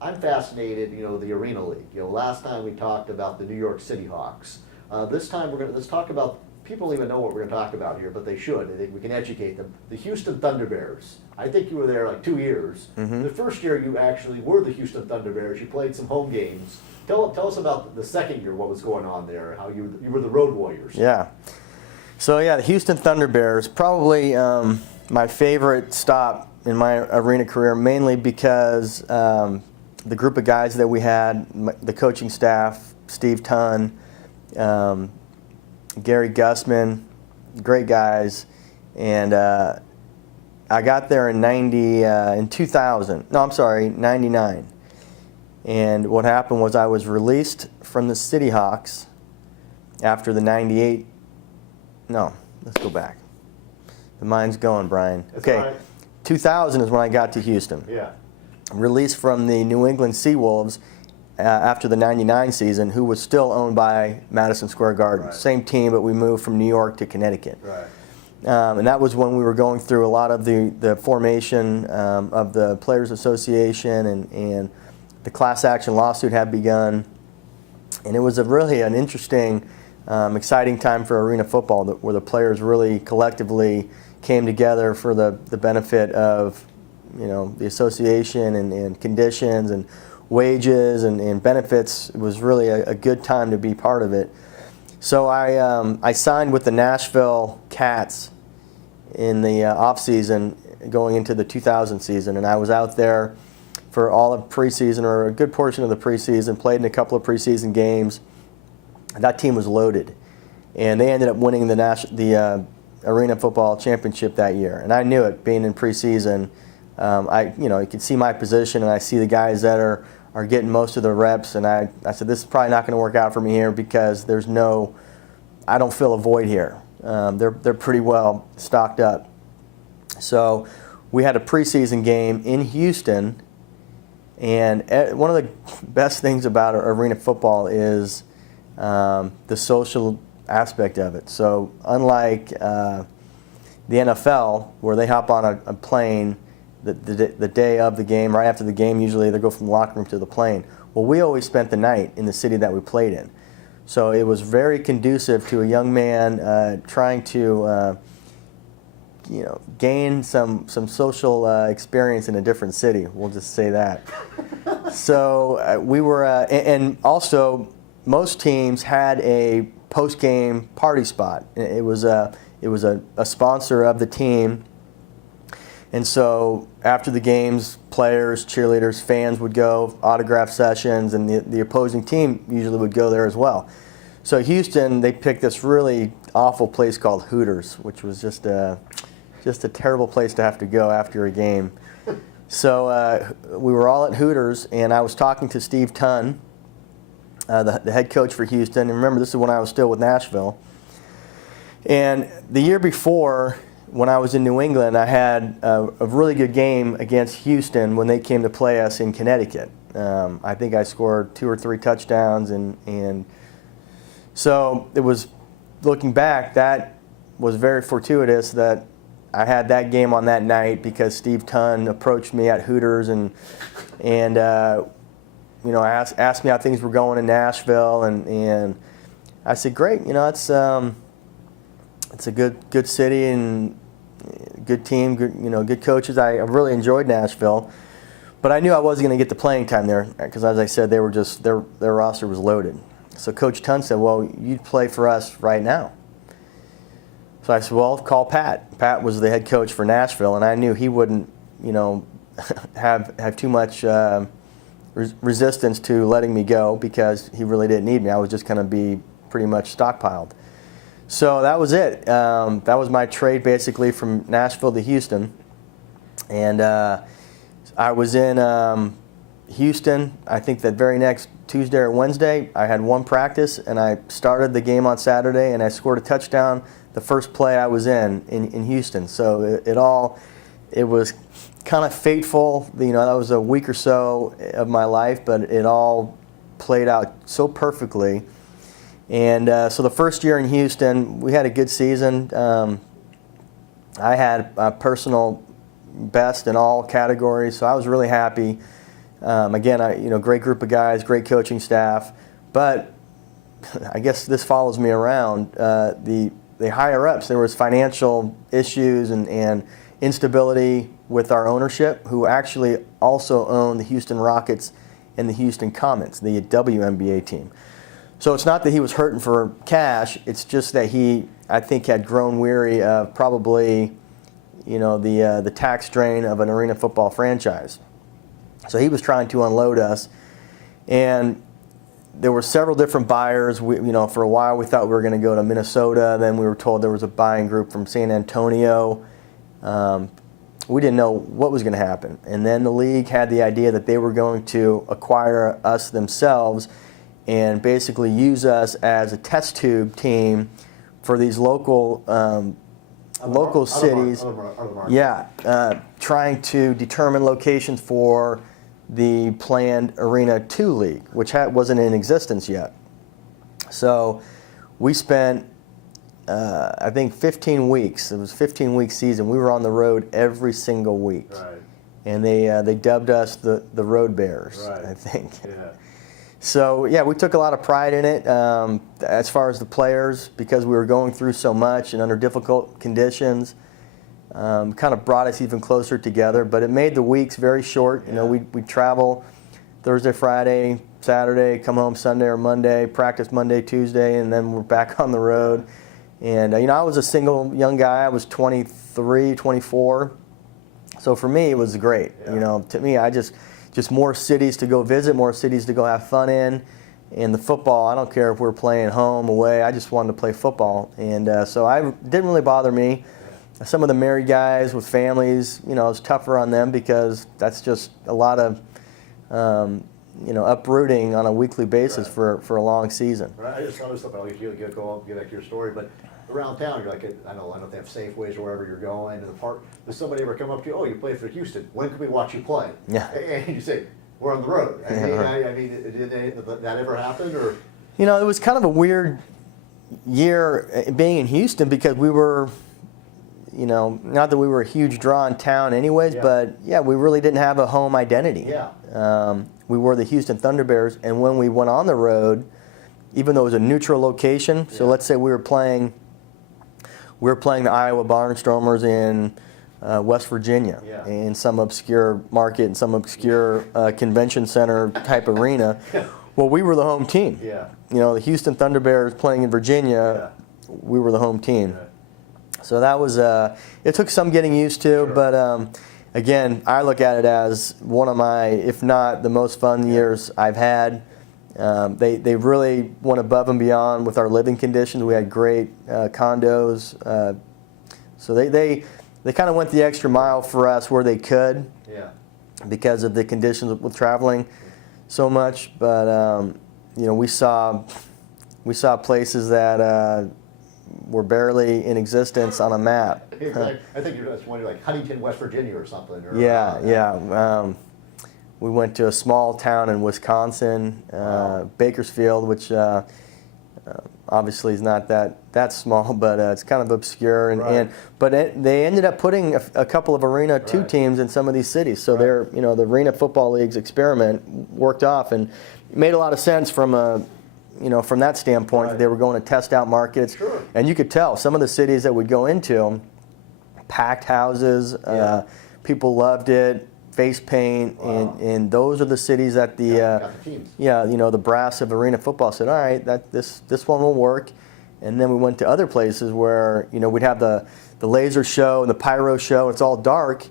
I'm fascinated, the Arena League. Last time we talked about the New York City Hawks. This time let's talk about, people don't even know what we're going to talk about here, but they should. I think we can educate them. The Houston Thunderbears. I think you were there like 2 years. Mm-hmm. The first year you actually were the Houston Thunderbears. You played some home games. Tell us about the second year, what was going on there, how you were the Road Warriors. Yeah. So yeah, the Houston Thunderbears, probably my favorite stop in my arena career, mainly because the group of guys that we had, the coaching staff, Steve Tunn, Gary Gussman, great guys, and I got there in 99. And what happened was I was released from the City Hawks after the 98. No, let's go back. The mind's going, Brian. That's okay, right. 2000 is when I got to Houston. Yeah. Released from the New England Seawolves after the 99 season, who was still owned by Madison Square Garden. Right. Same team, but we moved from New York to Connecticut. Right. And that was when we were going through a lot of the formation of the Players Association, and the class action lawsuit had begun. And it was really an interesting, exciting time for arena football, where the players really collectively came together for the benefit of the association and conditions and wages and benefits. It was really a good time to be part of it. So I signed with the Nashville Cats in the off season going into the 2000 season, and I was out there for all of preseason, or a good portion of the preseason, played in a couple of preseason games. That team was loaded, and they ended up winning the Arena Football Championship that year. And I knew it, being in preseason. You could see my position, and I see the guys that are getting most of the reps, and I said, this is probably not going to work out for me here, because I don't feel a void here. They're pretty well stocked up. So we had a preseason game in Houston, and one of the best things about arena football is the social aspect of it. So unlike the NFL, where they hop on a plane the day of the game, right after the game, usually they go from the locker room to the plane. Well, we always spent the night in the city that we played in. So it was very conducive to a young man trying to gain some social experience in a different city. We'll just say that. So we were, and also most teams had a post-game party spot. It was a sponsor of the team. And so after the games, players, cheerleaders, fans would go, autograph sessions, and the opposing team usually would go there as well. So Houston, they picked this really awful place called Hooters, which was just a terrible place to have to go after a game. So we were all at Hooters, and I was talking to Steve Tunn, the head coach for Houston. And remember, this is when I was still with Nashville. And the year before, when I was in New England, I had a really good game against Houston when they came to play us in Connecticut. I think I scored 2 or 3 touchdowns, and so it was, looking back, that was very fortuitous that I had that game on that night, because Steve Tunn approached me at Hooters and asked me how things were going in Nashville, and I said, great, it's a good city and good team, good coaches. I really enjoyed Nashville, but I knew I wasn't going to get the playing time there, because, as I said, they were just their roster was loaded. So Coach Tunn said, well, you'd play for us right now. So I said, well, call Pat. Pat was the head coach for Nashville, and I knew he wouldn't, have too much resistance to letting me go, because he really didn't need me. I was just going to be pretty much stockpiled. So that was it. That was my trade, basically, from Nashville to Houston. And I was in Houston, I think that very next Tuesday or Wednesday. I had one practice, and I started the game on Saturday, and I scored a touchdown the first play I was in Houston. So it was kind of fateful. That was a week or so of my life, but it all played out so perfectly. And so the first year in Houston, we had a good season. I had a personal best in all categories, so I was really happy Again, great group of guys, great coaching staff, but I guess this follows me around. The higher ups, there was financial issues and instability with our ownership, who actually also owned the Houston Rockets and the Houston Comets, the WNBA team. So it's not that he was hurting for cash, it's just that he, I think, had grown weary of probably, the tax drain of an arena football franchise. So he was trying to unload us, and there were several different buyers. For a while we thought we were going to go to Minnesota. Then we were told there was a buying group from San Antonio. We didn't know what was going to happen. And then the league had the idea that they were going to acquire us themselves and basically use us as a test tube team for these local cities. Trying to determine locations for the planned Arena 2 league, which wasn't in existence yet. So we spent, I think, 15 weeks. It was a 15-week season. We were on the road every single week. Right. And they dubbed us the Road Bears, right. I think. Yeah. So, yeah, we took a lot of pride in it as far as the players, because we were going through so much and under difficult conditions. Kind of brought us even closer together, but it made the weeks very short. Yeah. We'd travel Thursday, Friday, Saturday, come home Sunday or Monday, practice Monday, Tuesday, and then we're back on the road. And, I was a single young guy. I was 23, 24. So for me, it was great. Yeah. To me, I just more cities to go visit, more cities to go have fun in. And the football, I don't care if we're playing home, away, I just wanted to play football. And so it didn't really bother me. Some of the married guys with families, it was tougher on them because that's just a lot of, uprooting on a weekly basis for a long season. Right. I just thought of something. I'll let you get back to your story, but around town, you're like, I don't know if they have Safeways or wherever you're going to the park. Does somebody ever come up to you? Oh, you play for Houston. When can we watch you play? Yeah. And you say, we're on the road. Did that ever happen, or? It was kind of a weird year being in Houston because we were. Not that we were a huge draw in town anyways, but we really didn't have a home identity. Yeah. We were the Houston Thunderbears, and when we went on the road, even though it was a neutral location, so let's say we were playing the Iowa Barnstormers in West Virginia, in some obscure market, in some obscure convention center type arena. Well, we were the home team. Yeah. The Houston Thunderbears playing in Virginia, we were the home team. Yeah. So that was, it took some getting used to, Sure. but again, I look at it as one of my, if not the most fun years I've had. They really went above and beyond with our living conditions. We had great condos. So they kind of went the extra mile for us where they could because of the conditions with traveling so much. But, we saw places that were barely in existence on a map. I think you're just wondering, like Huntington, West Virginia, or something. Or, Yeah. We went to a small town in Wisconsin, Bakersfield, which obviously is not that small, but it's kind of obscure. They ended up putting a couple of Arena 2 teams in some of these cities. So they're, the Arena Football League's experiment worked off and made a lot of sense from that standpoint. That they were going to test out markets. Sure. And you could tell some of the cities that we'd go into, packed houses, people loved it, face paint, and those are the cities that the brass of Arena Football said, all right, this one will work. And then we went to other places where we'd have the laser show and the pyro show. It's all dark,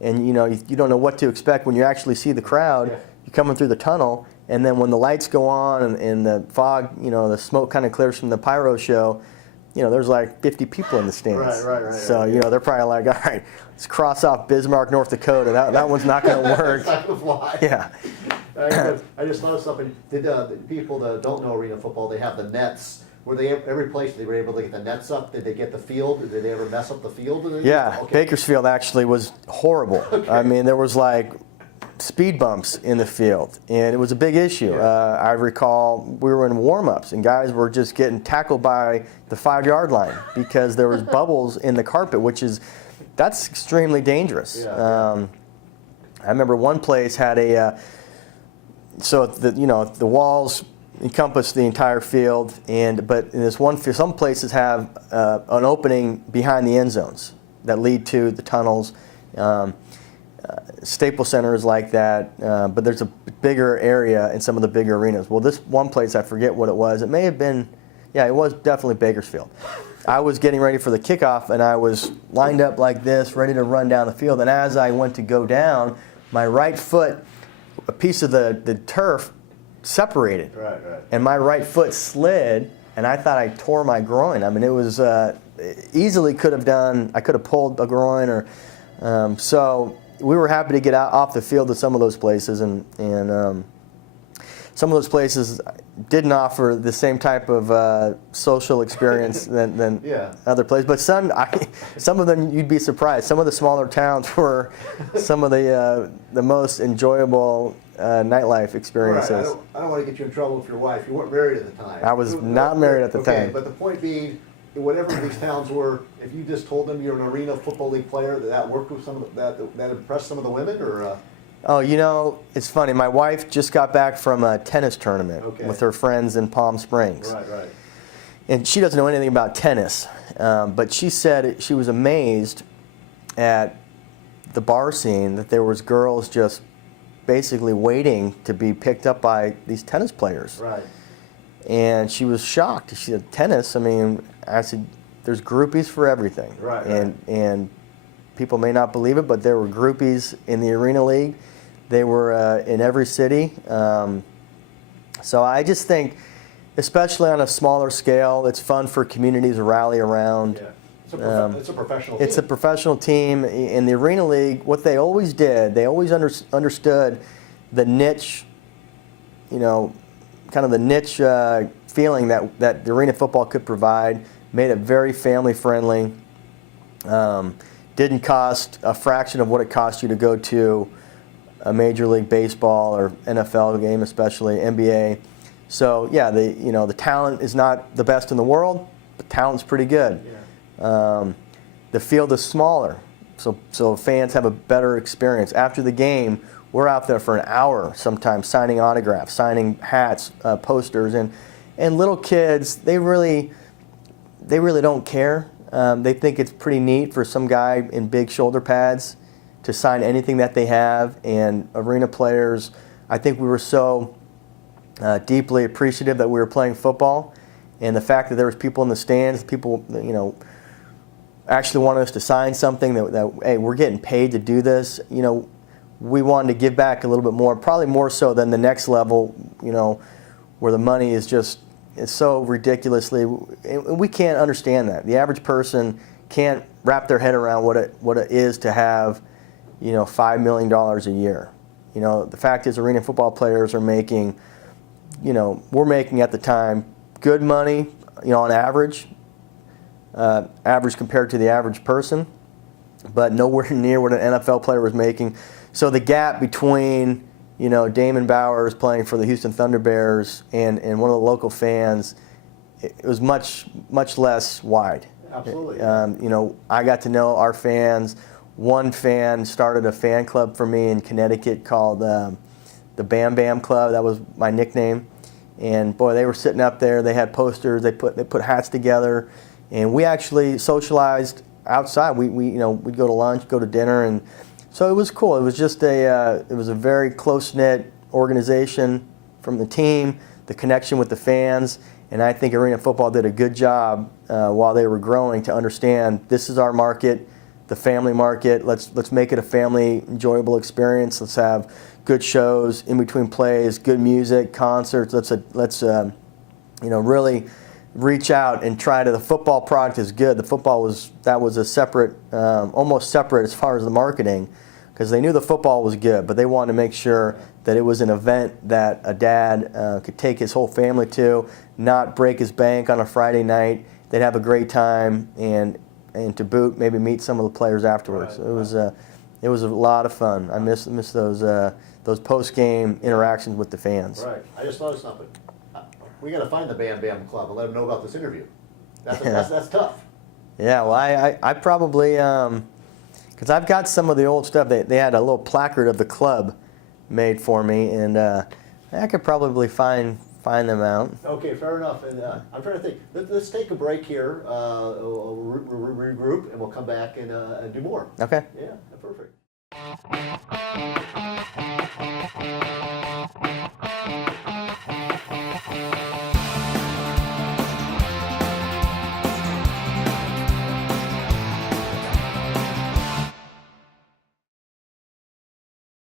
and you don't know what to expect when you actually see the crowd. You're coming through the tunnel. And then when the lights go on and the fog, the smoke kind of clears from the pyro show, there's like 50 people in the stands. Right. So, they're probably like, all right, let's cross off Bismarck, North Dakota. That one's not going to work. It's not going to fly. Yeah. I just thought of something. The people that don't know arena football, they have the nets. Were they every place they were able to get the nets up? Did they get the field? Did they ever mess up the field? Yeah. Okay. Bakersfield actually was horrible. Okay. I mean, there was like speed bumps in the field, and it was a big issue. I recall we were in warm-ups, and guys were just getting tackled by the 5-yard line because there was bubbles in the carpet, that's extremely dangerous. I remember one place had a so the walls encompass the entire field, but in this one field, some places have an opening behind the end zones that lead to the tunnels. Staples Center is like that, but there's a bigger area in some of the bigger arenas. Well, this one place, I forget what it was. It may have been, yeah, it was definitely Bakersfield. I was getting ready for the kickoff, and I was lined up like this, ready to run down the field. And as I went to go down, my right foot, a piece of the turf separated. Right. And my right foot slid, and I thought I tore my groin. I mean, it was easily I could have pulled a groin, or so we were happy to get out off the field at some of those places, and some of those places didn't offer the same type of social experience than Yeah. other places. But some of them you'd be surprised. Some of the smaller towns were some of the most enjoyable nightlife experiences. Right. I don't want to get you in trouble with your wife. You weren't married at the time. I was not married at the time. But the point being, whatever these towns were, if you just told them you're an Arena Football League player, that worked with some of that impressed some of the women, or. Oh, it's funny. My wife just got back from a tennis tournament with her friends in Palm Springs. Right. And she doesn't know anything about tennis, but she said she was amazed at the bar scene, that there was girls just basically waiting to be picked up by these tennis players. Right. And she was shocked. She said, tennis? I mean, I said, there's groupies for everything. Right. And people may not believe it, but there were groupies in the Arena League. They were in every city. So I just think, especially on a smaller scale, it's fun for communities to rally around. Yeah. It's a professional team. It's a professional team. In the Arena League, what they always did, they always understood the niche, kind of the niche feeling that the Arena football could provide, made it very family friendly. Didn't cost a fraction of what it cost you to go to a Major League Baseball or NFL game, especially NBA. So yeah, the talent is not the best in the world, but talent's pretty good. Yeah. The field is smaller, so fans have a better experience. After the game, we're out there for an hour sometimes signing autographs, signing hats, posters, and little kids, they really don't care. They think it's pretty neat for some guy in big shoulder pads to sign anything that they have. And Arena players, I think we were so deeply appreciative that we were playing football, and the fact that there was people in the stands, people actually wanted us to sign something that hey, we're getting paid to do this. We wanted to give back a little bit more, probably more so than the next level, where the money is just. It's so ridiculously, we can't understand that. The average person can't wrap their head around what it is to have, $5 million a year. The fact is, Arena football players are making, we're making at the time good money, on average compared to the average person, but nowhere near what an NFL player was making. So the gap between Damon Bowers playing for the Houston Thunderbears and one of the local fans, it was much less wide. Absolutely. I got to know our fans. One fan started a fan club for me in Connecticut called the Bam Bam Club. That was my nickname. And boy, they were sitting up there. They had posters. They put hats together, and we actually socialized outside. We'd go to lunch, go to dinner, and so it was cool. It was just it was a very close-knit organization from the team, the connection with the fans, and I think Arena Football did a good job while they were growing to understand this is our market, the family market. Let's make it a family enjoyable experience. Let's have good shows in between plays, good music, concerts. Let's really reach out and try to. The football product is good. The football was a separate, almost separate as far as the marketing, because they knew the football was good, but they wanted to make sure that it was an event that a dad could take his whole family to, not break his bank on a Friday night. They'd have a great time, and to boot, maybe meet some of the players afterwards. Right. It was a lot of fun. I miss those post-game interactions with the fans. Right. I just thought of something. We got to find the Bam Bam Club and let them know about this interview. That's tough. Yeah. Well, I probably Because I've got some of the old stuff. They had a little placard of the club made for me, and I could probably find them out. Okay, fair enough. And I'm trying to think. Let's take a break here, we'll regroup, and we'll come back and do more. Okay. Yeah, perfect.